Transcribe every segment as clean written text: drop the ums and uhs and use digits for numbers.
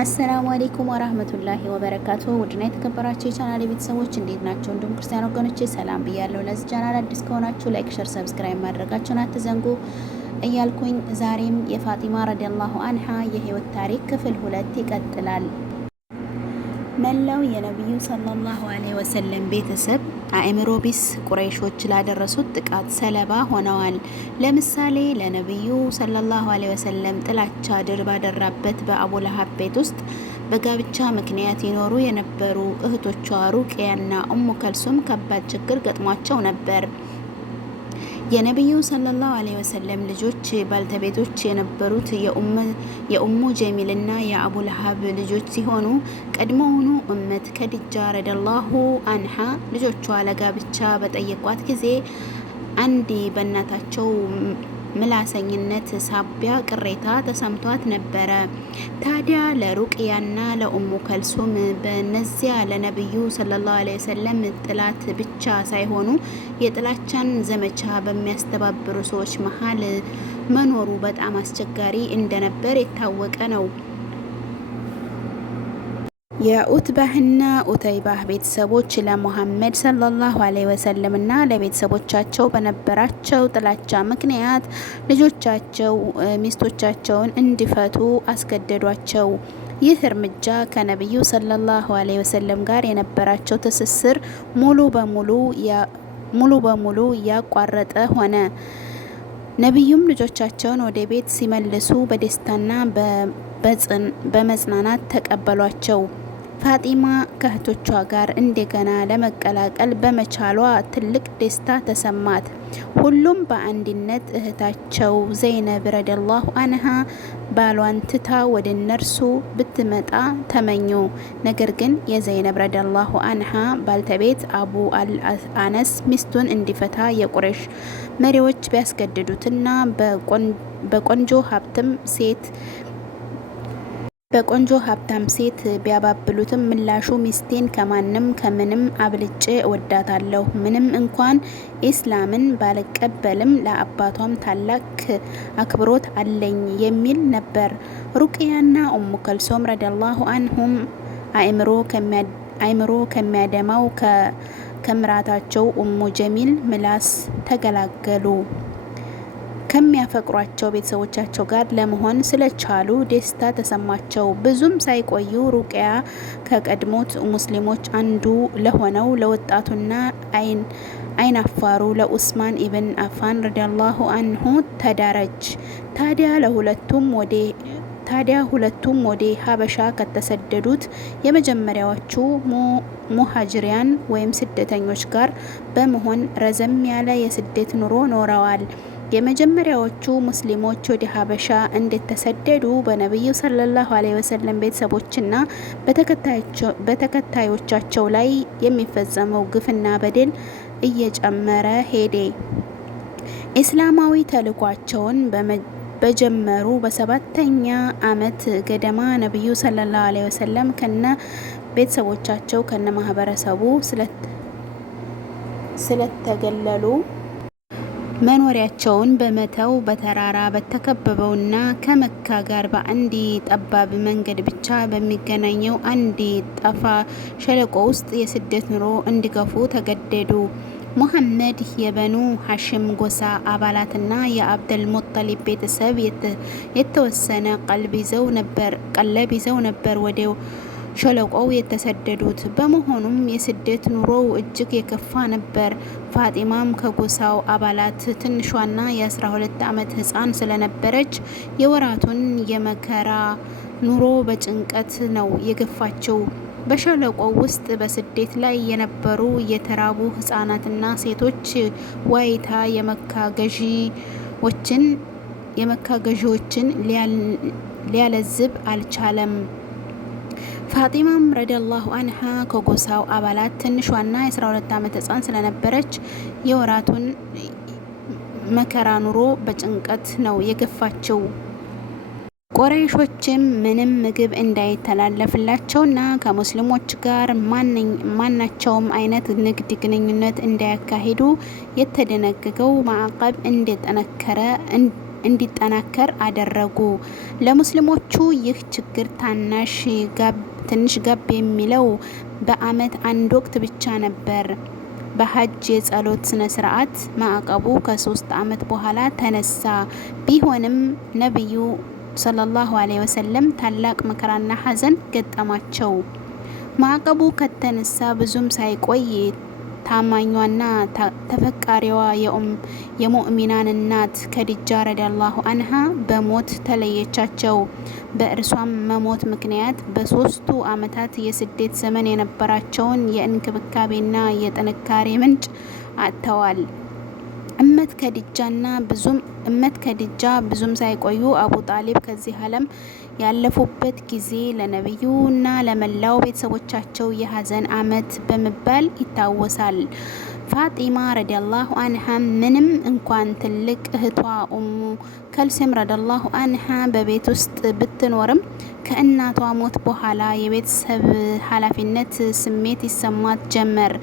አሰላሙ አለይኩም ወራህመቱላሂ ወበረካቱ። ውድና የተከበራችሁ የቻናል ቤተሰቦች እንዴት ናቸው? እንዲሁም ክርስቲያን ወገኖቼ ሰላም ብያለሁ። ለዚህ ቻናል አዲስ ከሆናችሁ ላይክ፣ ሸር፣ ሰብስክራይብ ማድረጋችሁን አትዘንጉ እያልኩኝ ዛሬም የፋጢማ ረዲየላሁ አንሃ የህይወት ታሪክ ክፍል 2 ይቀጥላል። መላው የነቢዩ ሰለላሁ ዐለይሂ ወሰለም ቤተሰብ አእምሮ ቢስ ቁረይሾች ላደረሱት ጥቃት ሰለባ ሆነዋል። ለምሳሌ ለነቢዩ ሰለላሁ ዐለይሂ ወሰለም ጥላቻ ድር ባደራበት በአቡ ለሀብ ቤት ውስጥ በጋብቻ ምክንያት ይኖሩ የነበሩ እህቶቿ ሩቅያና ኡሙ ከልሱም ከባድ ችግር ገጥሟቸው ነበር። የነቢዩ ሰለላሁ ዐለይሂ ወሰለም ልጆች ባልተቤቶች የነበሩት የኡሙ ጀሚልና የአቡ ለሀብ ልጆች ሲሆኑ ቀድሞውኑ ኡመት ከዲጃ ረዲየላሁ አንሃ ልጆቿ ለጋብቻ በጠየቋት ጊዜ አንዲ በእናታቸው ምላሰኝነት ሳቢያ ቅሬታ ተሰምቷት ነበረ። ታዲያ ለሩቅያና ለኡሙ ከልሱም በነዚያ ለነብዩ ሰለላሁ ዐለይሂ ወሰለም ጥላት ብቻ ሳይሆኑ የጥላቻን ዘመቻ በሚያስተባብሩ ሰዎች መሀል መኖሩ በጣም አስቸጋሪ እንደነበር የታወቀ ነው። የኡትባህና ኡተይባህ ቤተሰቦች ለሙሐመድ ሰለላሁ ዐለይሂ ወሰለምና ለቤተሰቦቻቸው በነበራቸው ጥላቻ ምክንያት ልጆቻቸው ሚስቶቻቸውን እንዲፈቱ አስገደዷቸው። ይህ እርምጃ ከነቢዩ ሰለላሁ ዐለይሂ ወሰለም ጋር የነበራቸው ትስስር ሙሉ በሙሉ ያቋረጠ ሆነ። ነቢዩም ልጆቻቸውን ወደ ቤት ሲመልሱ በደስታና በመጽናናት ተቀበሏቸው። ፋጢማ ከእህቶቿ ጋር እንደገና ለመቀላቀል በመቻሏ ትልቅ ደስታ ተሰማት። ሁሉም በአንድነት እህታቸው ዘይነብ ረዲየላሁ አንሃ ባሏን ትታ ወደ እነርሱ ብትመጣ ተመኙ። ነገር ግን የዘይነብ ረዲየላሁ አንሃ ባልተቤት አቡ አልአነስ ሚስቱን እንዲፈታ የቁረይሽ መሪዎች ቢያስገድዱትና በቆንጆ ሀብታም ሴት ቢያባብሉትም ምላሹ ሚስቴን ከማንም ከምንም አብልጬ እወዳታለሁ፣ ምንም እንኳን ኢስላምን ባልቀበልም ለአባቷም ታላቅ አክብሮት አለኝ የሚል ነበር። ሩቅያና ኡሙ ከልሶም ረዲየላሁ አንሁም አእምሮ ከሚያደማው ከምራታቸው ኡሙ ጀሚል ምላስ ተገላገሉ። ከሚያፈቅሯቸው ቤተሰቦቻቸው ጋር ለመሆን ስለቻሉ ደስታ ተሰማቸው። ብዙም ሳይቆዩ ሩቅያ ከቀድሞት ሙስሊሞች አንዱ ለሆነው ለወጣቱና አይናፋሩ ለኡስማን ኢብን አፋን ረዲየላሁ አንሁ ተዳረች። ታዲያ ሁለቱም ወደ ሀበሻ ከተሰደዱት የመጀመሪያዎቹ ሙሃጅሪያን ወይም ስደተኞች ጋር በመሆን ረዘም ያለ የስደት ኑሮ ኖረዋል። የመጀመሪያዎቹ ሙስሊሞች ወደ ሀበሻ እንደተሰደዱ በነቢዩ ሰለላሁ ዐለይሂ ወሰለም ቤተሰቦችና በተከታዮቻቸው ላይ የሚፈጸመው ግፍና በደል እየጨመረ ሄደ። ኢስላማዊ ተልዕኳቸውን በጀመሩ በሰባተኛ ዓመት ገደማ ነቢዩ ሰለላሁ ዐለይሂ ወሰለም ከነ ቤተሰቦቻቸው ከነ ማህበረሰቡ ስለተገለሉ መኖሪያቸውን በመተው በተራራ በተከበበውና ከመካ ጋር በአንድ ጠባብ መንገድ ብቻ በሚገናኘው አንድ ጠፋ ሸለቆ ውስጥ የስደት ኑሮ እንዲገፉ ተገደዱ። ሙሐመድ የበኑ ሐሽም ጎሳ አባላትና የአብደል ሙጠሊብ ቤተሰብ የተወሰነ ቀለብ ይዘው ነበር ወደ ሸለቆው የተሰደዱት። በመሆኑም የስደት ኑሮው እጅግ የከፋ ነበር። ፋጢማም ከጎሳው አባላት ትንሿና የ12 ዓመት ህፃን ስለነበረች የወራቱን የመከራ ኑሮ በጭንቀት ነው የገፋችው። በሸለቆው ውስጥ በስደት ላይ የነበሩ የተራቡ ህፃናትና ሴቶች ዋይታ የመካ ገዢዎችን ሊያለዝብ አልቻለም። ፋጢማም ረዲየላሁ አንሃ ከጎሳው አባላት ትንሿና የ12 ዓመት ህፃን ስለነበረች የወራቱን መከራ ኑሮ በጭንቀት ነው የገፋችው። ቁረይሾችም ምንም ምግብ እንዳይተላለፍላቸውና ከሙስሊሞች ጋር ማናቸውም አይነት ንግድ ግንኙነት እንዳያካሂዱ የተደነገገው ማዕቀብ እንዲጠናከር አደረጉ። ለሙስሊሞቹ ይህ ችግር ትንሽ ጋብ የሚለው በአመት አንድ ወቅት ብቻ ነበር። በሀጅ የጸሎት ስነ ስርዓት ማዕቀቡ ከ3 አመት በኋላ ተነሳ። ቢሆንም ነብዩ ሰለላሁ ዐለይሂ ወሰለም ታላቅ መከራና ሐዘን ገጠማቸው። ማዕቀቡ ከተነሳ ብዙም ሳይቆይ ታማኟና ተፈቃሪዋ የሙእሚናን እናት ከዲጃ ረዲየላሁ አንሃ በሞት ተለየቻቸው። በእርሷም መሞት ምክንያት በ3ቱ አመታት የስደት ዘመን የነበራቸውን የእንክብካቤና የጥንካሬ ምንጭ አጥተዋል። እመት ከዲጃ ብዙም ሳይቆዩ አቡ ጣሊብ ከዚህ ዓለም ያለፉበት ጊዜ ለነብዩና ለመላው ቤተሰቦቻቸው የሀዘን አመት በመባል ይታወሳል። ፋጢማ ረዲየላሁ አንሃ ምንም እንኳን ትልቅ እህቷ ኡሙ ከልስም ረዲየላሁ አንሃ በቤት ውስጥ ብትኖርም ከእናቷ ሞት በኋላ የቤተሰብ ኃላፊነት ስሜት ይሰማት ጀመር።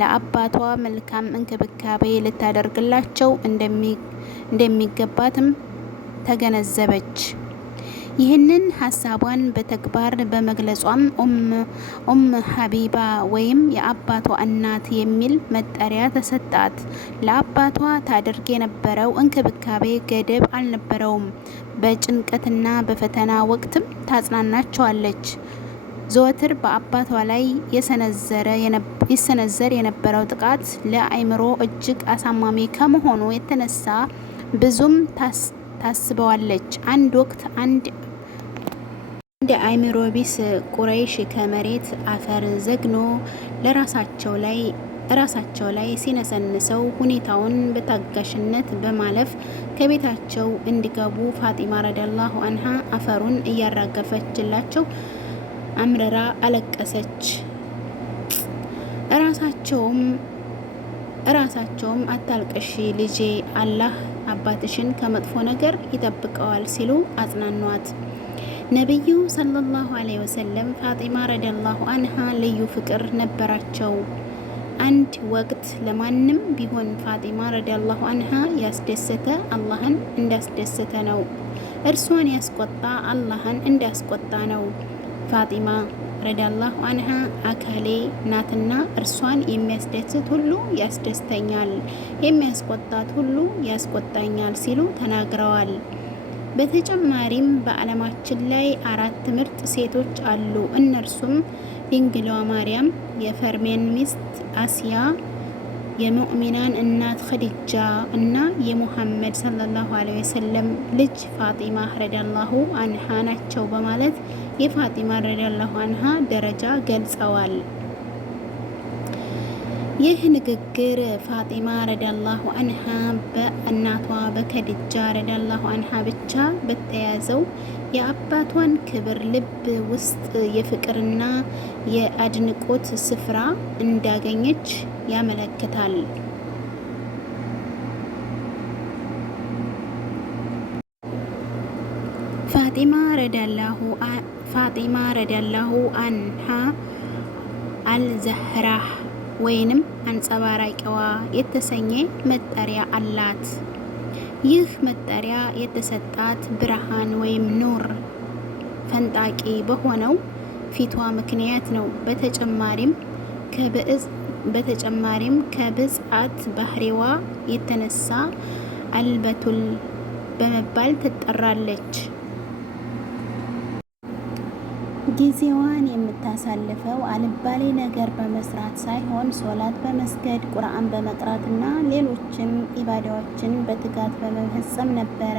ለአባቷ መልካም እንክብካቤ ልታደርግላቸው እንደሚገባትም ተገነዘበች። ይህንን ሀሳቧን በተግባር በመግለጿም ኡም ሀቢባ ወይም የአባቷ እናት የሚል መጠሪያ ተሰጣት። ለአባቷ ታደርግ የነበረው እንክብካቤ ገደብ አልነበረውም። በጭንቀትና በፈተና ወቅትም ታጽናናቸዋለች። ዘወትር በአባቷ ላይ ይሰነዘር የነበረው ጥቃት ለአእምሮ እጅግ አሳማሚ ከመሆኑ የተነሳ ብዙም ታስበዋለች። አንድ ወቅት አንድ አእምሮ ቢስ ቁረይሽ ከመሬት አፈር ዘግኖ ራሳቸው ላይ ሲነሰንሰው ሁኔታውን በታጋሽነት በማለፍ ከቤታቸው እንዲገቡ ፋጢማ ረዲየላሁ አንሃ አፈሩን እያራገፈችላቸው አምርራ አለቀሰች። እራሳቸውም አታልቅሺ ልጄ፣ አላህ አባትሽን ከመጥፎ ነገር ይጠብቀዋል ሲሉ አጽናኗት። ነብዩ ሰለላሁ ዐለይሂ ወሰለም ፋጢማ ረዲየላሁ አንሃ ልዩ ፍቅር ነበራቸው። አንድ ወቅት ለማንም ቢሆን ፋጢማ ረዲየላሁ አንሃ ያስደሰተ አላህን እንዳስደሰተ ነው፣ እርሷን ያስቆጣ አላህን እንዳስቆጣ ነው። ፋጢማ ረዲየላሁ አንሃ አካሌ ናትና እርሷን የሚያስደስት ሁሉ ያስደስተኛል፣ የሚያስቆጣት ሁሉ ያስቆጣኛል ሲሉ ተናግረዋል። በተጨማሪም በዓለማችን ላይ 4 ምርጥ ሴቶች አሉ። እነርሱም ድንግሏ ማርያም፣ የፈርሜን ሚስት አሲያ፣ የሙእሚናን እናት ኸዲጃ እና የሙሐመድ ሰለላሁ ዐለይሂ ወሰለም ልጅ ፋጢማ ረዲየላሁ አንሃ ናቸው በማለት የፋጢማ ረዲየላሁ አንሃ ደረጃ ገልጸዋል። ይህ ንግግር ፋጢማ ረዲየላሁ አንሃ በእናቷ በከዲጃ ረዲየላሁ አንሃ ብቻ በተያዘው የአባቷን ክብር ልብ ውስጥ የፍቅርና የአድንቆት ስፍራ እንዳገኘች ያመለክታል። ፋጢማ ረዲየላሁ አንሃ አልዘህራህ ወይንም አንጸባራቂዋ የተሰኘ መጠሪያ አላት። ይህ መጠሪያ የተሰጣት ብርሃን ወይም ኑር ፈንጣቂ በሆነው ፊቷ ምክንያት ነው። በተጨማሪም ከብጽዓት ባህሪዋ የተነሳ አልበቱል በመባል ትጠራለች። ጊዜዋን የምታሳልፈው አልባሌ ነገር በመስራት ሳይሆን ሶላት በመስገድ ቁርአን በመቅራትና ሌሎችም ኢባዳዎችን በትጋት በመፈጸም ነበረ።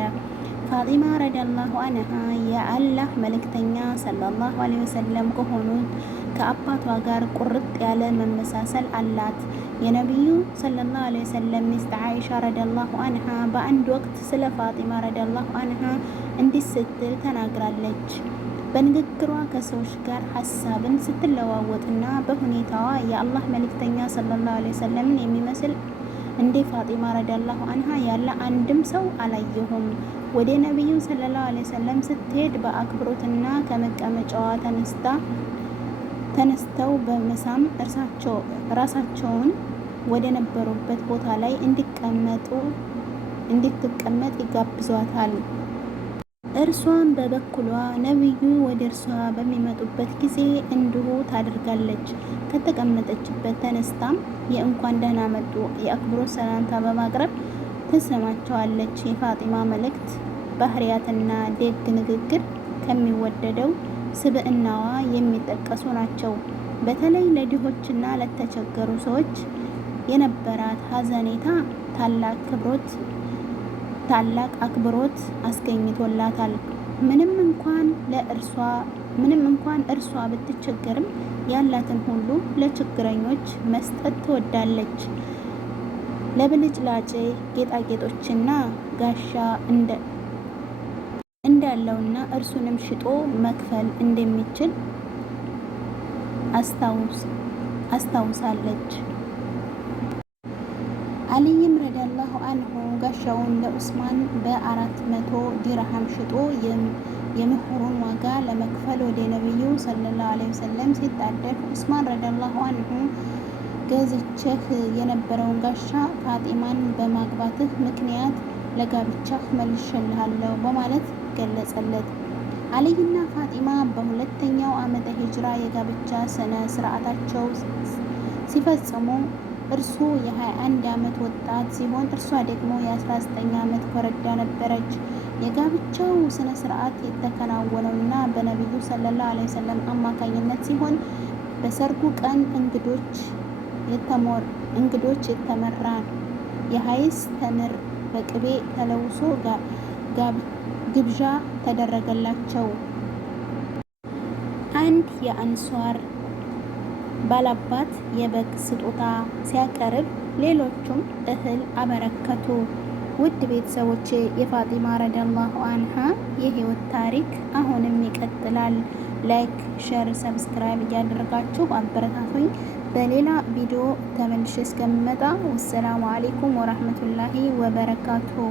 ፋጢማ ረዲየላሁ አንሃ የአላህ መልእክተኛ ሰለላሁ ዐለይሂ ወሰለም ከሆኑት ከአባቷ ጋር ቁርጥ ያለ መመሳሰል አላት። የነቢዩ ሰለላሁ ዐለይሂ ወሰለም ሚስት አይሻ ረዲየላሁ አንሃ በአንድ ወቅት ስለ ፋጢማ ረዲየላሁ አንሃ እንዲህ ስትል ተናግራለች። በንግግሯ ከሰዎች ጋር ሀሳብን ስትለዋወጥና በሁኔታዋ የአላህ መልእክተኛ ሰለላሁ ዐለይሂ ወሰለምን የሚመስል እንደ ፋጢማ ረዲየላሁ አንሃ ያለ አንድም ሰው አላየሁም። ወደ ነቢዩ ሰለላሁ ዐለይሂ ወሰለም ስትሄድ በአክብሮትና ከመቀመጫዋ ተነስተው በመሳም ራሳቸውን ወደ ነበሩበት ቦታ ላይ እንዲቀመጡ እንድትቀመጥ ይጋብዟታል። እርሷም በበኩሏ ነቢዩ ወደ እርሷ በሚመጡበት ጊዜ እንዲሁ ታደርጋለች። ከተቀመጠችበት ተነስታም የእንኳን ደህና መጡ የአክብሮት ሰላምታ በማቅረብ ትሰማቸዋለች። የፋጢማ መልእክት ባህሪያትና ደግ ንግግር ከሚወደደው ስብዕናዋ የሚጠቀሱ ናቸው። በተለይ ለድሆችና ለተቸገሩ ሰዎች የነበራት ሀዘኔታ ታላቅ አክብሮት አስገኝቶላታል። ምንም እንኳን እርሷ ብትቸገርም ያላትን ሁሉ ለችግረኞች መስጠት ትወዳለች። ለብልጭላጭ ጌጣጌጦችና ጋሻ እንዳለውና እርሱንም ሽጦ መክፈል እንደሚችል አስታውሳለች። አልይም ረዲየላሁ አንሁ ጋሻውን ለኡስማን በ400 ዲርሃም ሽጦ የምህሩን ዋጋ ለመክፈል ወደ ነቢዩ ሰለላሁ ዐለይሂ ወሰለም ሲጣደፍ ኡስማን ረዲየላሁ አንሁ ገዝቼህ የነበረውን ጋሻ ፋጢማን በማግባትህ ምክንያት ለጋብቻህ መልሼልሃለሁ በማለት ገለጸለት። አልይና ፋጢማ በሁለተኛው ዓመተ ሂጅራ የጋብቻ ስነ ስርዓታቸው ሲፈጽሙ እርሱ የ21 ዓመት ወጣት ሲሆን እርሷ ደግሞ የ19 ዓመት ኮረዳ ነበረች። የጋብቻው ስነ ስርዓት የተከናወነውና በነቢዩ ሰለላሁ ዐለይሂ ወሰለም አማካኝነት ሲሆን በሰርጉ ቀን እንግዶች የተመራ የሀይስ ተምር በቅቤ ተለውሶ ግብዣ ተደረገላቸው። አንድ የአንሷር ባላባት የበግ ስጦታ ሲያቀርብ ሌሎቹም እህል አበረከቱ። ውድ ቤተሰቦቼ የፋጢማ ረዲየላሁ አንሃ የህይወት ታሪክ አሁንም ይቀጥላል። ላይክ፣ ሼር፣ ሰብስክራይብ እያደረጋችሁ አበረታቱኝ። በሌላ ቪዲዮ ተመልሼ እስከምመጣ ወሰላሙ አለይኩም ወራህመቱላሂ ወበረካቱሁ።